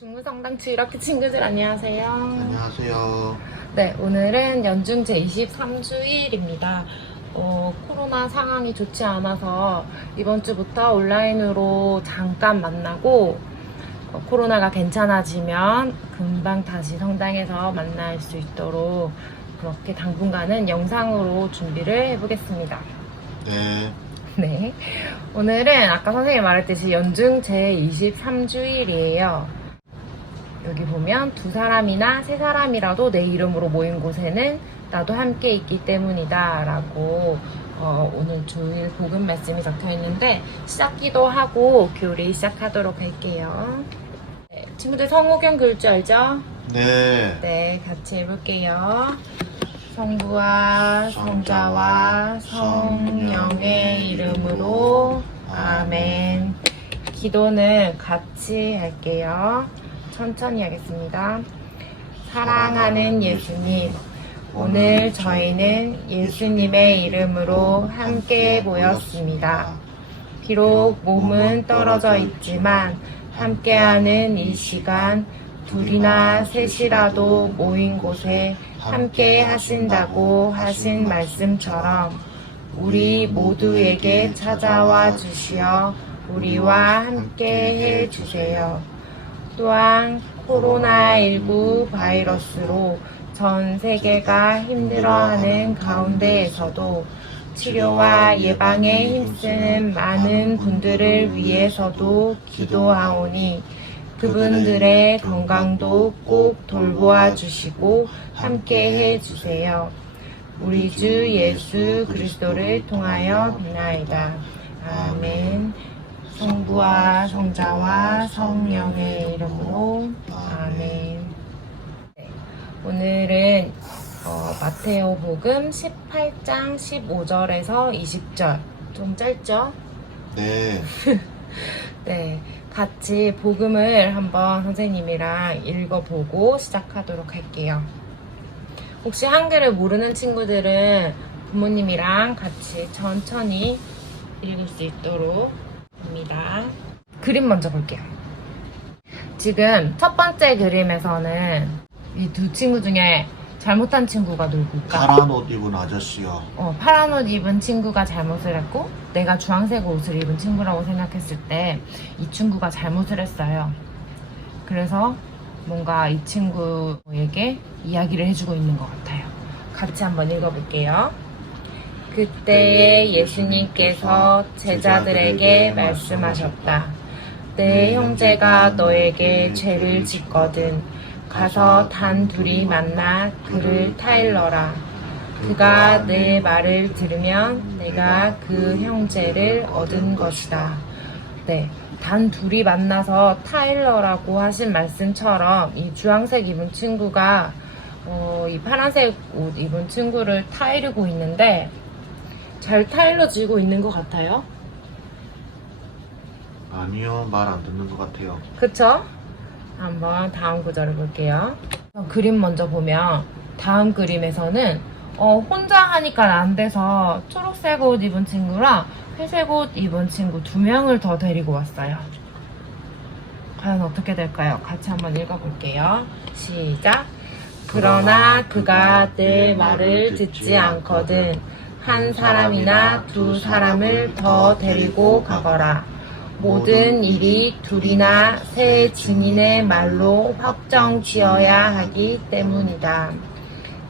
중무성당치 이렇게 친구들 안녕하세요. 안녕하세요. 네, 오늘은 연중 제23주일입니다. 어, 코로나 상황이 좋지 않아서 이번 주부터 온라인으로 잠깐 만나고 어, 코로나가 괜찮아지면 금방 다시 성당에서 만날 수 있도록 그렇게 당분간은 영상으로 준비를 해보겠습니다. 네. 네. 오늘은 아까 선생님이 말했듯이 연중 제23주일이에요. 여기 보면 두 사람이나 세 사람이라도 내 이름으로 모인 곳에는 나도 함께 있기 때문이다. 라고 어, 오늘 주일 복음 말씀이 적혀 있는데 시작기도 하고 교리 시작하도록 할게요. 네, 친구들 성호경 글줄 알죠? 네. 네, 같이 해볼게요. 성부와 성자와 성령의 이름으로 아멘. 기도는 같이 할게요. 천천히 하겠습니다. 사랑하는 예수님, 오늘 저희는 예수님의 이름으로 함께 모였습니다. 비록 몸은 떨어져 있지만 함께하는 이 시간 둘이나 셋이라도 모인 곳에 함께 하신다고 하신 말씀처럼 우리 모두에게 찾아와 주시어 우리와 함께 해 주세요. 또한 코로나19 바이러스로 전 세계가 힘들어하는 가운데에서도 치료와 예방에 힘쓰는 많은 분들을 위해서도 기도하오니 그분들의 건강도 꼭 돌보아 주시고 함께 해 주세요. 우리 주 예수 그리스도를 통하여 비나이다. 아멘. 성부와 성자와 성령의 이름으로 아멘. 네, 오늘은 어, 마테오 복음 18장 15절에서 20절 좀 짧죠? 네. 네, 같이 복음을 한번 선생님이랑 읽어보고 시작하도록 할게요. 혹시 한글을 모르는 친구들은 부모님이랑 같이 천천히 읽을 수 있도록 합니다. 그림 먼저 볼게요. 지금 첫 번째 그림에서는 이 두 친구 중에 잘못한 친구가 누굴까? 파란 옷 입은 아저씨요. 어, 파란 옷 입은 친구가 잘못을 했고 내가 주황색 옷을 입은 친구라고 생각했을 때 이 친구가 잘못을 했어요. 그래서 뭔가 이 친구에게 이야기를 해주고 있는 것 같아요. 같이 한번 읽어볼게요. 그때에 예수님께서 제자들에게 말씀하셨다. 내 형제가 너에게 죄를 짓거든 가서 단 둘이 만나 그를 타일러라. 그가 내 말을 들으면 내가 그 형제를 얻은 것이다. 네. 단 둘이 만나서 타일러라고 하신 말씀처럼 이 주황색 입은 친구가 어, 이 파란색 옷 입은 친구를 타이르고 있는데 잘 타일러지고 있는 것 같아요. 아니요, 말 안 듣는 것 같아요. 그쵸? 한번 다음 구절을 볼게요. 그림 먼저 보면 다음 그림에서는 어, 혼자 하니까 안 돼서 초록색 옷 입은 친구랑 회색 옷 입은 친구 두 명을 더 데리고 왔어요. 과연 어떻게 될까요? 같이 한번 읽어볼게요. 시작. 그러나 그가 내 말을 듣지 않거든 한 사람이나 두 사람을 더 데리고 가거라. 모든 일이 둘이나 세 증인의 말로 확정 지어야 하기 때문이다.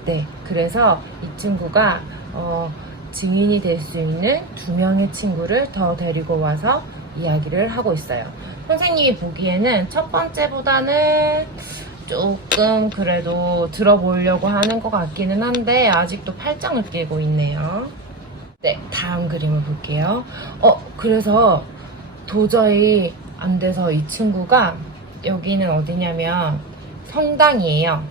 네, 그래서 이 친구가 어, 증인이 될 수 있는 두 명의 친구를 더 데리고 와서 이야기를 하고 있어요. 선생님이 보기에는 첫 번째보다는 조금 그래도 들어보려고 하는 것 같기는 한데 아직도 팔짱을 끼고 있네요. 네, 다음 그림을 볼게요. 어, 그래서 도저히 안 돼서 이 친구가 여기는 어디냐면 성당이에요.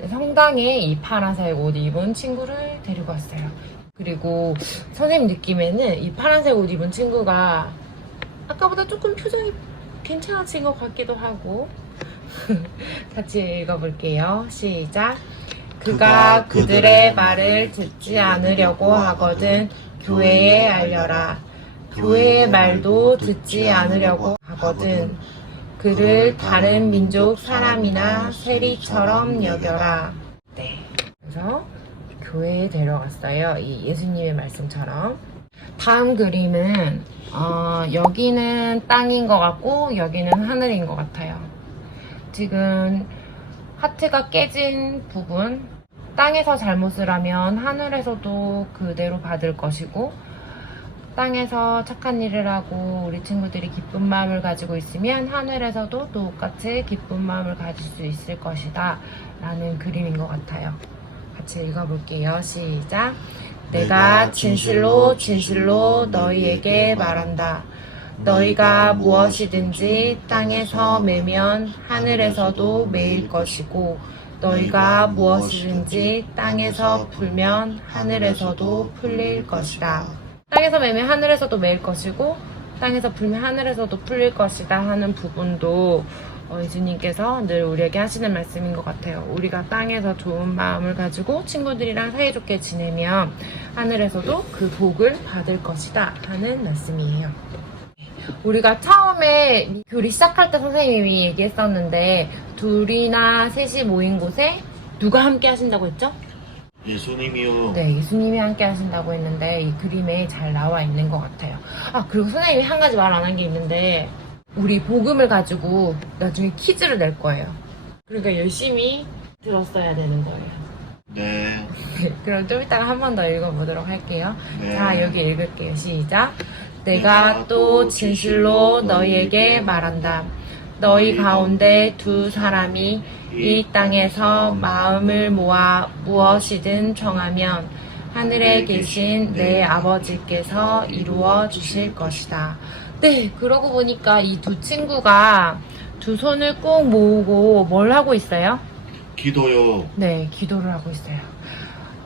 네, 성당에 이 파란색 옷 입은 친구를 데리고 왔어요. 그리고 선생님 느낌에는 이 파란색 옷 입은 친구가 아까보다 조금 표정이 괜찮아진 것 같기도 하고 같이 읽어볼게요. 시작. 그가 그들의 말을 듣지 않으려고 하거든 교회에 알려라. 교회의 말도 듣지 않으려고 하거든 그를 다른 민족 사람이나 세리처럼 여겨라. 네. 그래서 교회에 데려갔어요. 이 예수님의 말씀처럼. 다음 그림은 어, 여기는 땅인 것 같고 여기는 하늘인 것 같아요. 지금 하트가 깨진 부분 땅에서 잘못을 하면 하늘에서도 그대로 받을 것이고 땅에서 착한 일을 하고 우리 친구들이 기쁜 마음을 가지고 있으면 하늘에서도 똑같이 기쁜 마음을 가질 수 있을 것이다 라는 그림인 것 같아요. 같이 읽어볼게요. 시작. 내가 진실로 진실로 너희에게 말한다. 너희가 무엇이든지 땅에서 매면 하늘에서도 매일 것이고 너희가 무엇이든지 땅에서 풀면 하늘에서도 풀릴 것이다. 땅에서 매면 하늘에서도 매일 것이고 땅에서 풀면 하늘에서도 풀릴 것이다 하는 부분도 어, 예수님께서 늘 우리에게 하시는 말씀인 것 같아요. 우리가 땅에서 좋은 마음을 가지고 친구들이랑 사이좋게 지내면 하늘에서도 그 복을 받을 것이다 하는 말씀이에요. 우리가 처음에 교리 시작할 때 선생님이 얘기했었는데 둘이나 셋이 모인 곳에 누가 함께 하신다고 했죠? 예수님이요. 네, 예수님이 함께 하신다고 했는데 이 그림에 잘 나와 있는 것 같아요. 아, 그리고 선생님이 한 가지 말 안 한 게 있는데 우리 복음을 가지고 나중에 퀴즈를 낼 거예요. 그러니까 열심히 들었어야 되는 거예요. 네. 그럼 좀 이따가 한 번 더 읽어보도록 할게요. 네. 자, 여기 읽을게요. 시작. 내가 또 진실로 너희에게 말한다. 너희 가운데 두 사람이 이 땅에서 마음을 모아 무엇이든 정하면 하늘에 계신 내 아버지께서 이루어 주실 것이다. 네, 그러고 보니까 이 두 친구가 두 손을 꼭 모으고 뭘 하고 있어요? 기도요. 네, 기도를 하고 있어요.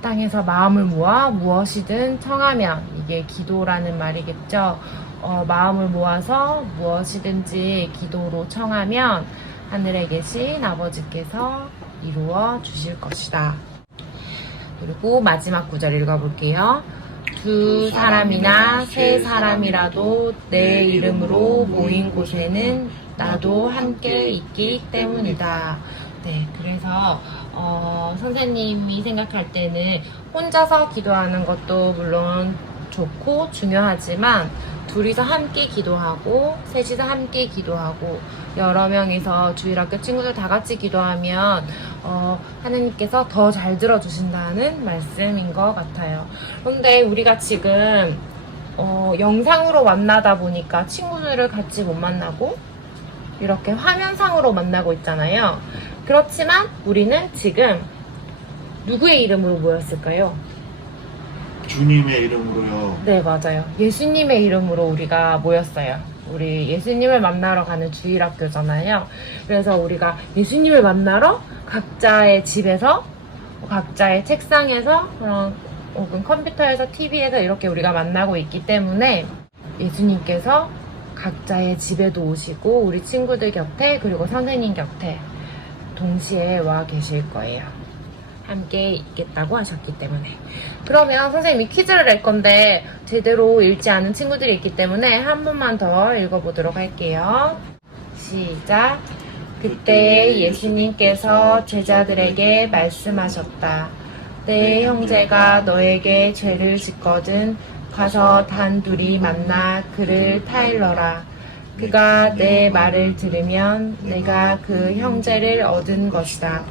땅에서 마음을 모아 무엇이든 청하면 이게 기도라는 말이겠죠. 어, 마음을 모아서 무엇이든지 기도로 청하면 하늘에 계신 아버지께서 이루어 주실 것이다. 그리고 마지막 구절 읽어볼게요. 두 사람이나 세 사람이라도 내 이름으로 모인 곳에는 나도 함께 있기 때문이다. 네, 그래서 어, 선생님이 생각할 때는 혼자서 기도하는 것도 물론 좋고 중요하지만 둘이서 함께 기도하고 셋이서 함께 기도하고 여러 명이서 주일학교 친구들 다 같이 기도하면 어, 하느님께서 더 잘 들어주신다는 말씀인 것 같아요. 그런데 우리가 지금 어, 영상으로 만나다 보니까 친구들을 같이 못 만나고 이렇게 화면상으로 만나고 있잖아요. 그렇지만 우리는 지금 누구의 이름으로 모였을까요? 주님의 이름으로요. 네, 맞아요. 예수님의 이름으로 우리가 모였어요. 우리 예수님을 만나러 가는 주일학교잖아요. 그래서 우리가 예수님을 만나러 각자의 집에서, 각자의 책상에서, 그런, 혹은 컴퓨터에서, TV에서 이렇게 우리가 만나고 있기 때문에 예수님께서 각자의 집에도 오시고, 우리 친구들 곁에, 그리고 선생님 곁에 동시에 와 계실 거예요. 함께 있겠다고 하셨기 때문에. 그러면 선생님이 퀴즈를 낼 건데 제대로 읽지 않은 친구들이 있기 때문에 한 번만 더 읽어보도록 할게요. 시작. 그때 예수님께서 제자들에게 말씀하셨다. 내 형제가 너에게 죄를 짓거든 가서 단 둘이 만나 그를 타일러라. 그가 내 말을 들으면 내가 그 형제를 얻은 것이다.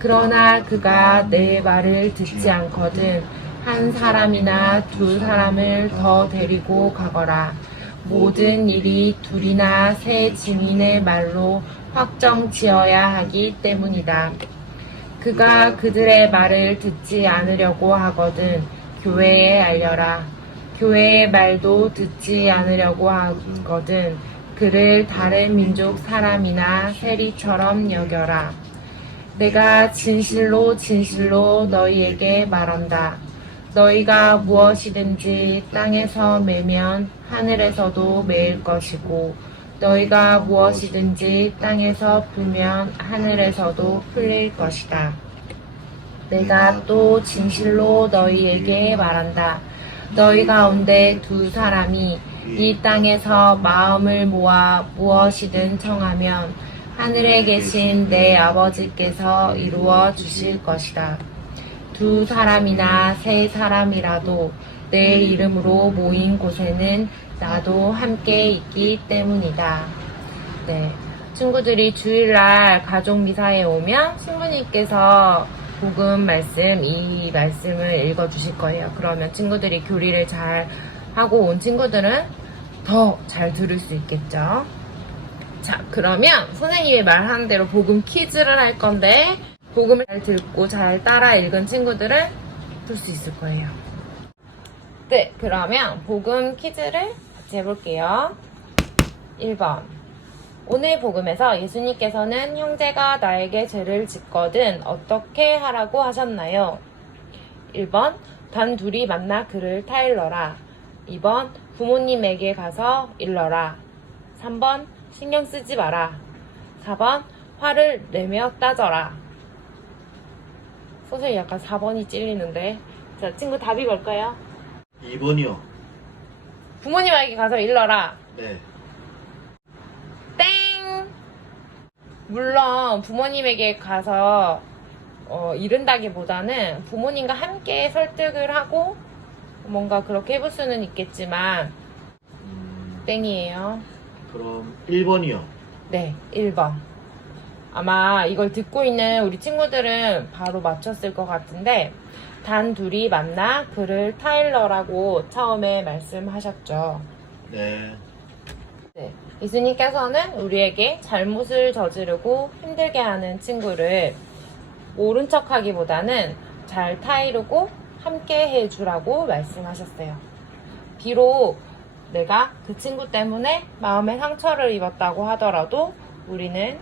그러나 그가 내 말을 듣지 않거든 한 사람이나 두 사람을 더 데리고 가거라. 모든 일이 둘이나 세 증인의 말로 확정 지어야 하기 때문이다. 그가 그들의 말을 듣지 않으려고 하거든 교회에 알려라. 교회의 말도 듣지 않으려고 하거든 그를 다른 민족 사람이나 세리처럼 여겨라. 내가 진실로 진실로 너희에게 말한다. 너희가 무엇이든지 땅에서 매면 하늘에서도 매일 것이고 너희가 무엇이든지 땅에서 풀면 하늘에서도 풀릴 것이다. 내가 또 진실로 너희에게 말한다. 너희 가운데 두 사람이 이 땅에서 마음을 모아 무엇이든 청하면 하늘에 계신 내 아버지께서 이루어 주실 것이다. 두 사람이나 세 사람이라도 내 이름으로 모인 곳에는 나도 함께 있기 때문이다. 네. 친구들이 주일날 가족 미사에 오면 신부님께서 복음 말씀, 이 말씀을 읽어 주실 거예요. 그러면 친구들이 교리를 잘 하고 온 친구들은 더 잘 들을 수 있겠죠. 자, 그러면 선생님이 말하는 대로 복음 퀴즈를 할 건데, 복음을 잘 듣고 잘 따라 읽은 친구들은 풀 수 있을 거예요. 네, 그러면 복음 퀴즈를 같이 해볼게요. 1번. 오늘 복음에서 예수님께서는 형제가 나에게 죄를 짓거든 어떻게 하라고 하셨나요? 1번. 단 둘이 만나 그를 타일러라. 2번. 부모님에게 가서 일러라. 3번. 신경 쓰지 마라. 4번. 화를 내며 따져라. 선생님 약간 4번이 찔리는데. 자, 친구 답이 뭘까요? 2번이요. 부모님에게 가서 일러라. 네. 땡! 물론 부모님에게 가서 어, 이른다기보다는 부모님과 함께 설득을 하고 뭔가 그렇게 해볼 수는 있겠지만 음, 땡이에요. 그럼 1번이요. 네, 1번. 아마 이걸 듣고 있는 우리 친구들은 바로 맞췄을 것 같은데 단 둘이 만나 그를 타일러라고 처음에 말씀하셨죠. 네. 네. 예수님께서는 우리에게 잘못을 저지르고 힘들게 하는 친구를 모른 척 하기보다는 잘 타이르고 함께 해주라고 말씀하셨어요. 비록 내가 그 친구 때문에 마음의 상처를 입었다고 하더라도 우리는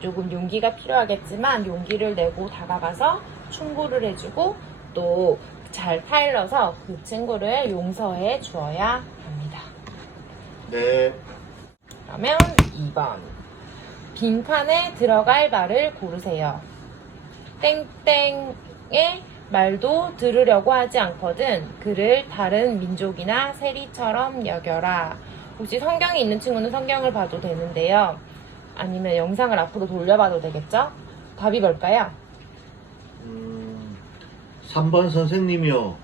조금 용기가 필요하겠지만 용기를 내고 다가가서 충고를 해주고 또 잘 타일러서 그 친구를 용서해 주어야 합니다. 네. 그러면 2번. 빈칸에 들어갈 말을 고르세요. 땡땡의 말도 들으려고 하지 않거든. 그를 다른 민족이나 세리처럼 여겨라. 혹시 성경이 있는 친구는 성경을 봐도 되는데요. 아니면 영상을 앞으로 돌려봐도 되겠죠? 답이 뭘까요? 음, 3번 선생님이요.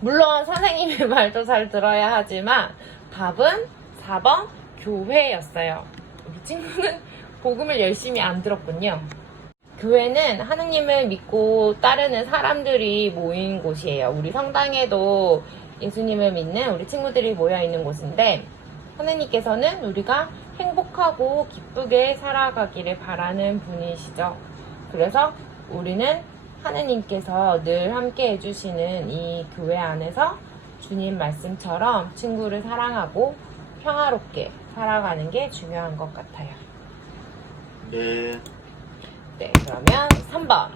물론 선생님의 말도 잘 들어야 하지만 답은 4번 교회였어요. 우리 친구는 복음을 열심히 안 들었군요. 교회는 하느님을 믿고 따르는 사람들이 모인 곳이에요. 우리 성당에도 예수님을 믿는 우리 친구들이 모여 있는 곳인데 하느님께서는 우리가 행복하고 기쁘게 살아가기를 바라는 분이시죠. 그래서 우리는 하느님께서 늘 함께 해주시는 이 교회 안에서 주님 말씀처럼 친구를 사랑하고 평화롭게 살아가는 게 중요한 것 같아요. 네. 네, 그러면 3번.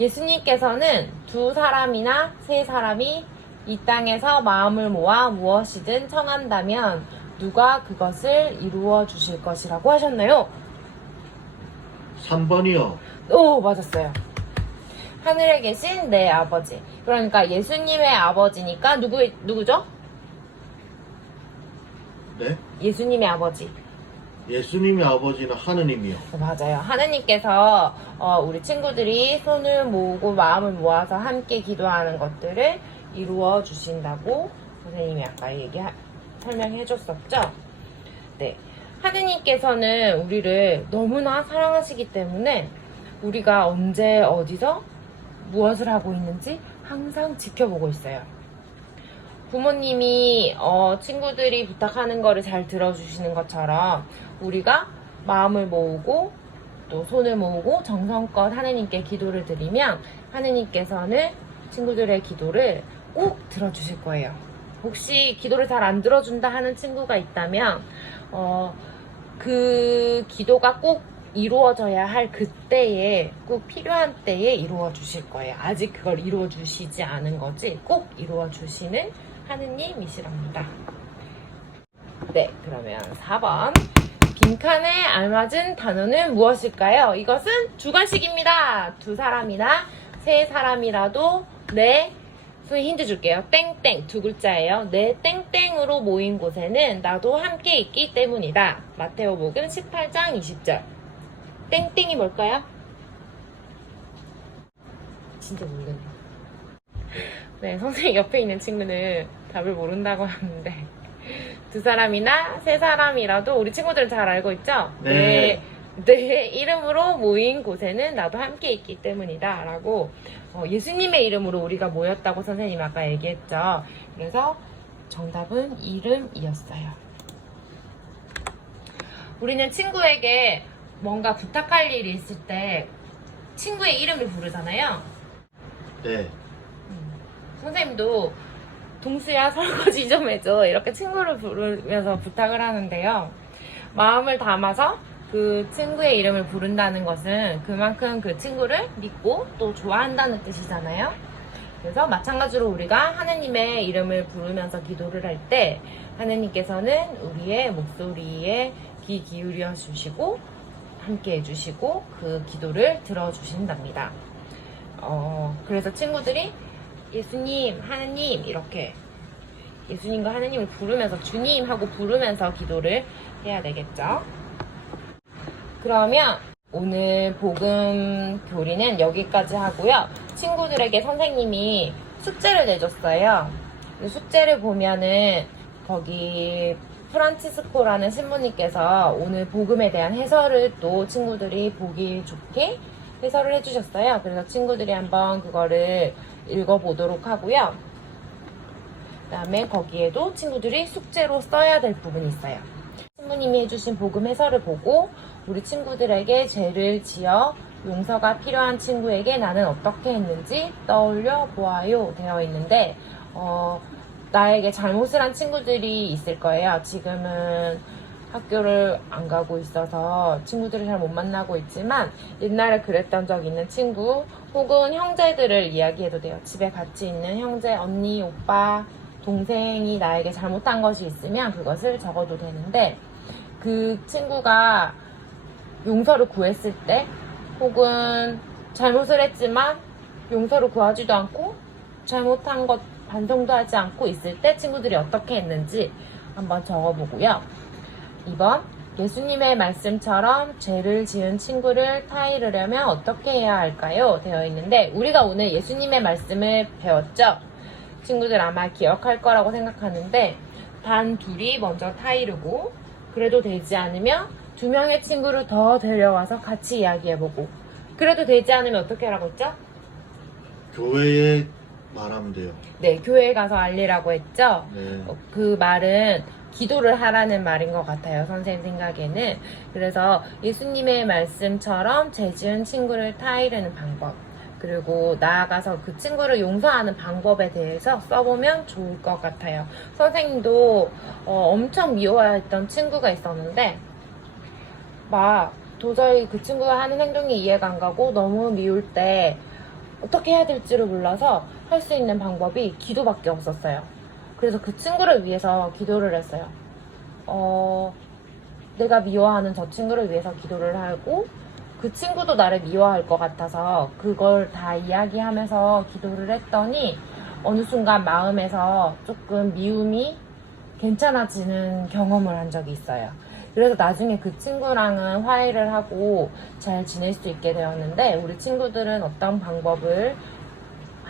예수님께서는 두 사람이나 세 사람이 이 땅에서 마음을 모아 무엇이든 청한다면 누가 그것을 이루어 주실 것이라고 하셨나요? 3번이요. 오, 맞았어요. 하늘에 계신 내 아버지. 그러니까 예수님의 아버지니까 누구, 누구죠? 네. 예수님의 아버지. 예수님의 아버지는 하느님이요. 네, 맞아요. 하느님께서 어, 우리 친구들이 손을 모으고 마음을 모아서 함께 기도하는 것들을 이루어 주신다고 선생님이 아까 얘기 설명해 줬었죠. 네. 하느님께서는 우리를 너무나 사랑하시기 때문에 우리가 언제 어디서 무엇을 하고 있는지 항상 지켜보고 있어요. 부모님이 어, 친구들이 부탁하는 거를 잘 들어주시는 것처럼 우리가 마음을 모으고 또 손을 모으고 정성껏 하느님께 기도를 드리면 하느님께서는 친구들의 기도를 꼭 들어주실 거예요. 혹시 기도를 잘 안 들어준다 하는 친구가 있다면 어, 그 기도가 꼭 이루어져야 할 그때에 꼭 필요한 때에 이루어 주실 거예요. 아직 그걸 이루어 주시지 않은 거지 꼭 이루어 주시는 하느님이시랍니다. 네, 그러면 4번. 빈칸에 알맞은 단어는 무엇일까요? 이것은 주관식입니다. 두 사람이나 세 사람이라도 내 선생님 힌트 줄게요. 땡땡 두 글자예요. 내 땡땡으로 모인 곳에는 나도 함께 있기 때문이다. 마테오복음 18장 20절. 땡땡이 뭘까요? 진짜 모르겠네요. 네, 선생님 옆에 있는 친구는 답을 모른다고 하는데 두 사람이나 세 사람이라도 우리 친구들은 잘 알고 있죠? 네. 내, 내 이름으로 모인 곳에는 나도 함께 있기 때문이다. 라고 어, 예수님의 이름으로 우리가 모였다고 선생님 아까 얘기했죠. 그래서 정답은 이름이었어요. 우리는 친구에게 뭔가 부탁할 일이 있을 때 친구의 이름을 부르잖아요. 네. 선생님도 동수야 설거지 좀 해줘 이렇게 친구를 부르면서 부탁을 하는데요. 마음을 담아서 그 친구의 이름을 부른다는 것은 그만큼 그 친구를 믿고 또 좋아한다는 뜻이잖아요. 그래서 마찬가지로 우리가 하느님의 이름을 부르면서 기도를 할 때 하느님께서는 우리의 목소리에 귀 기울여 주시고 함께 해주시고 그 기도를 들어주신답니다. 어, 그래서 친구들이 예수님, 하느님 이렇게 예수님과 하느님을 부르면서 주님 하고 부르면서 기도를 해야 되겠죠. 그러면 오늘 복음 교리는 여기까지 하고요. 친구들에게 선생님이 숙제를 내줬어요. 그 숙제를 보면은 거기 프란치스코라는 신부님께서 오늘 복음에 대한 해설을 또 친구들이 보기 좋게 해설을 해주셨어요. 그래서 친구들이 한번 그거를 읽어보도록 하고요. 그 다음에 거기에도 친구들이 숙제로 써야 될 부분이 있어요. 신부님이 해주신 복음 해설을 보고 우리 친구들에게 죄를 지어 용서가 필요한 친구에게 나는 어떻게 했는지 떠올려 보아요 되어 있는데 어, 나에게 잘못을 한 친구들이 있을 거예요. 지금은 학교를 안 가고 있어서 친구들을 잘 못 만나고 있지만 옛날에 그랬던 적 있는 친구 혹은 형제들을 이야기해도 돼요. 집에 같이 있는 형제, 언니, 오빠, 동생이 나에게 잘못한 것이 있으면 그것을 적어도 되는데 그 친구가 용서를 구했을 때 혹은 잘못을 했지만 용서를 구하지도 않고 잘못한 것 반성도 하지 않고 있을 때 친구들이 어떻게 했는지 한번 적어보고요. 2번 예수님의 말씀처럼 죄를 지은 친구를 타이르려면 어떻게 해야 할까요? 되어 있는데 우리가 오늘 예수님의 말씀을 배웠죠? 친구들 아마 기억할 거라고 생각하는데 단 둘이 먼저 타이르고 그래도 되지 않으면 두 명의 친구를 더 데려와서 같이 이야기해보고 그래도 되지 않으면 어떻게 하라고 했죠? 교회에 말하면 돼요. 네, 교회에 가서 알리라고 했죠? 네. 어, 그 말은 기도를 하라는 말인 것 같아요. 선생님 생각에는. 그래서 예수님의 말씀처럼 죄 지은 친구를 타이르는 방법. 그리고 나아가서 그 친구를 용서하는 방법에 대해서 써보면 좋을 것 같아요. 선생님도 어, 엄청 미워했던 친구가 있었는데, 막 도저히 그 친구가 하는 행동이 이해가 안 가고 너무 미울 때 어떻게 해야 될지를 몰라서 할 수 있는 방법이 기도밖에 없었어요. 그래서 그 친구를 위해서 기도를 했어요. 어, 내가 미워하는 저 친구를 위해서 기도를 하고, 그 친구도 나를 미워할 것 같아서 그걸 다 이야기하면서 기도를 했더니, 어느 순간 마음에서 조금 미움이 괜찮아지는 경험을 한 적이 있어요. 그래서 나중에 그 친구랑은 화해를 하고 잘 지낼 수 있게 되었는데, 우리 친구들은 어떤 방법을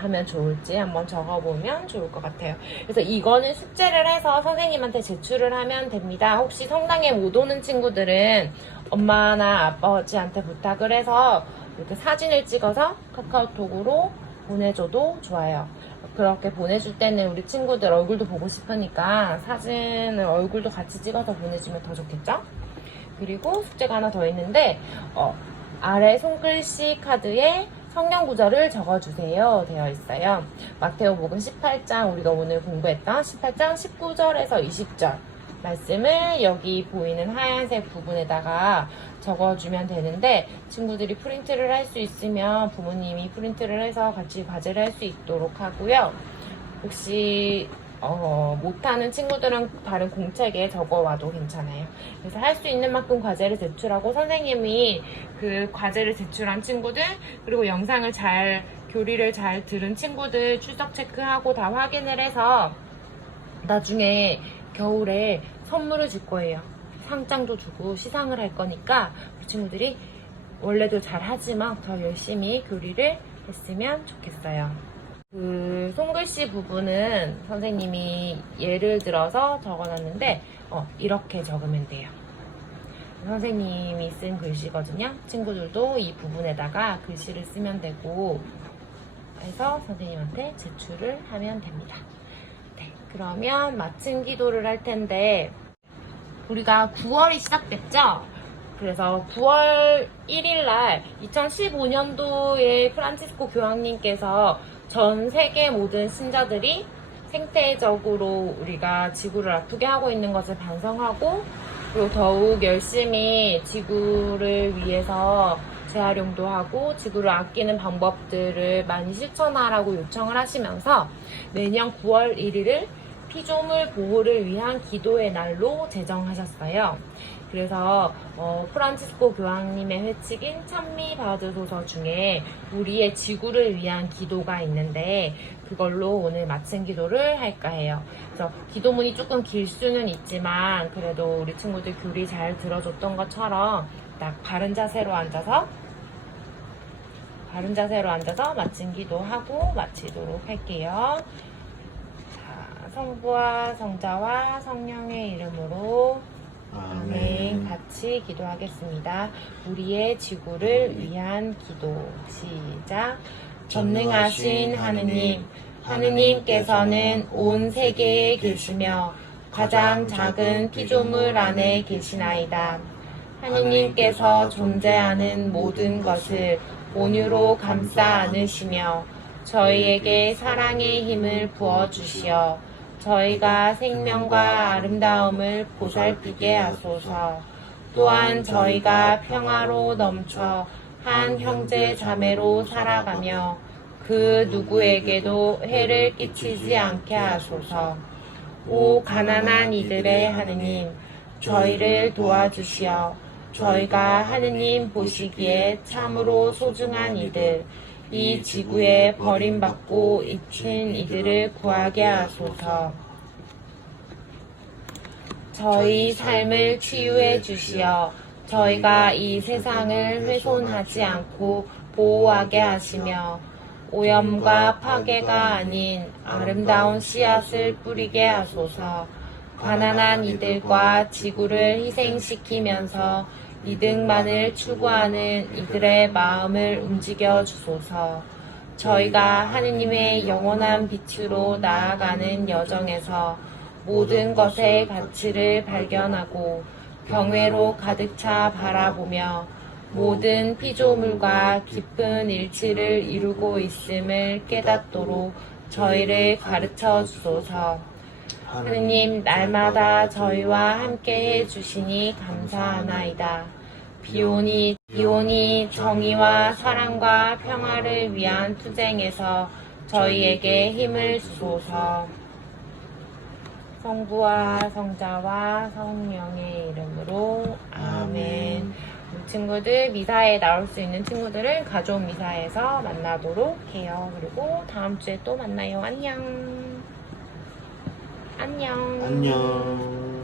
하면 좋을지 한번 적어보면 좋을 것 같아요. 그래서 이거는 숙제를 해서 선생님한테 제출을 하면 됩니다. 혹시 성당에 못 오는 친구들은 엄마나 아버지한테 부탁을 해서 이렇게 사진을 찍어서 카카오톡으로 보내줘도 좋아요. 그렇게 보내줄 때는 우리 친구들 얼굴도 보고 싶으니까 사진을 얼굴도 같이 찍어서 보내주면 더 좋겠죠? 그리고 숙제가 하나 더 있는데 어, 아래 손글씨 카드에 성경 구절을 적어주세요 되어 있어요. 마테오복음 18장 우리가 오늘 공부했던 18장 19절에서 20절 말씀을 여기 보이는 하얀색 부분에다가 적어주면 되는데 친구들이 프린트를 할 수 있으면 부모님이 프린트를 해서 같이 과제를 할 수 있도록 하고요. 혹시 어, 못하는 친구들은 다른 공책에 적어와도 괜찮아요. 그래서 할 수 있는 만큼 과제를 제출하고 선생님이 그 과제를 제출한 친구들 그리고 영상을 잘 교리를 잘 들은 친구들 출석 체크하고 다 확인을 해서 나중에 겨울에 선물을 줄 거예요. 상장도 주고 시상을 할 거니까 우리 친구들이 원래도 잘 하지만 더 열심히 교리를 했으면 좋겠어요. 그 손글씨 부분은 선생님이 예를 들어서 적어놨는데 어, 이렇게 적으면 돼요. 선생님이 쓴 글씨거든요. 친구들도 이 부분에다가 글씨를 쓰면 되고 해서 선생님한테 제출을 하면 됩니다. 네, 그러면 마침 기도를 할 텐데 우리가 9월이 시작됐죠? 그래서 9월 1일 날 2015년도에 프란치스코 교황님께서 전 세계 모든 신자들이 생태적으로 우리가 지구를 아프게 하고 있는 것을 반성하고 그리고 더욱 열심히 지구를 위해서 재활용도 하고 지구를 아끼는 방법들을 많이 실천하라고 요청을 하시면서 매년 9월 1일을 피조물 보호를 위한 기도의 날로 제정하셨어요. 그래서 어, 프란치스코 교황님의 회칙인 찬미 받으소서 중에 우리의 지구를 위한 기도가 있는데 그걸로 오늘 마침 기도를 할까 해요. 그래서 기도문이 조금 길 수는 있지만 그래도 우리 친구들 교리 잘 들어줬던 것처럼 딱 바른 자세로 앉아서 바른 자세로 앉아서 마침 기도하고 마치도록 할게요. 자, 성부와 성자와 성령의 이름으로 아멘. 같이 기도하겠습니다. 우리의 지구를 위한 기도. 시작. 전능하신 하느님, 하느님께서는 온 세계에 계시며 가장 작은 피조물 안에 계시나이다. 하느님께서 존재하는 모든 것을 온유로 감싸 안으시며 저희에게 사랑의 힘을 부어주시어 저희가 생명과 아름다움을 보살피게 하소서. 또한 저희가 평화로 넘쳐 한 형제 자매로 살아가며 그 누구에게도 해를 끼치지 않게 하소서. 오 가난한 이들의 하느님, 저희를 도와주시어 저희가 하느님 보시기에 참으로 소중한 이들, 이 지구에 버림받고 잊힌 이들을 구하게 하소서. 저희 삶을 치유해 주시어 저희가 이 세상을 훼손하지 않고 보호하게 하시며 오염과 파괴가 아닌 아름다운 씨앗을 뿌리게 하소서. 가난한 이들과 지구를 희생시키면서 이득만을 추구하는 이들의 마음을 움직여 주소서. 저희가 하느님의 영원한 빛으로 나아가는 여정에서 모든 것의 가치를 발견하고 경외로 가득 차 바라보며 모든 피조물과 깊은 일치를 이루고 있음을 깨닫도록 저희를 가르쳐 주소서. 하느님 날마다 저희와 함께 해 주시니 감사하나이다. 비오니 비오니 정의와 사랑과 평화를 위한 투쟁에서 저희에게 힘을 주소서. 성부와 성자와 성령의 이름으로 아멘. 친구들 미사에 나올 수 있는 친구들은 가족 미사에서 만나도록 해요. 그리고 다음 주에 또 만나요. 안녕. 안녕. 안녕.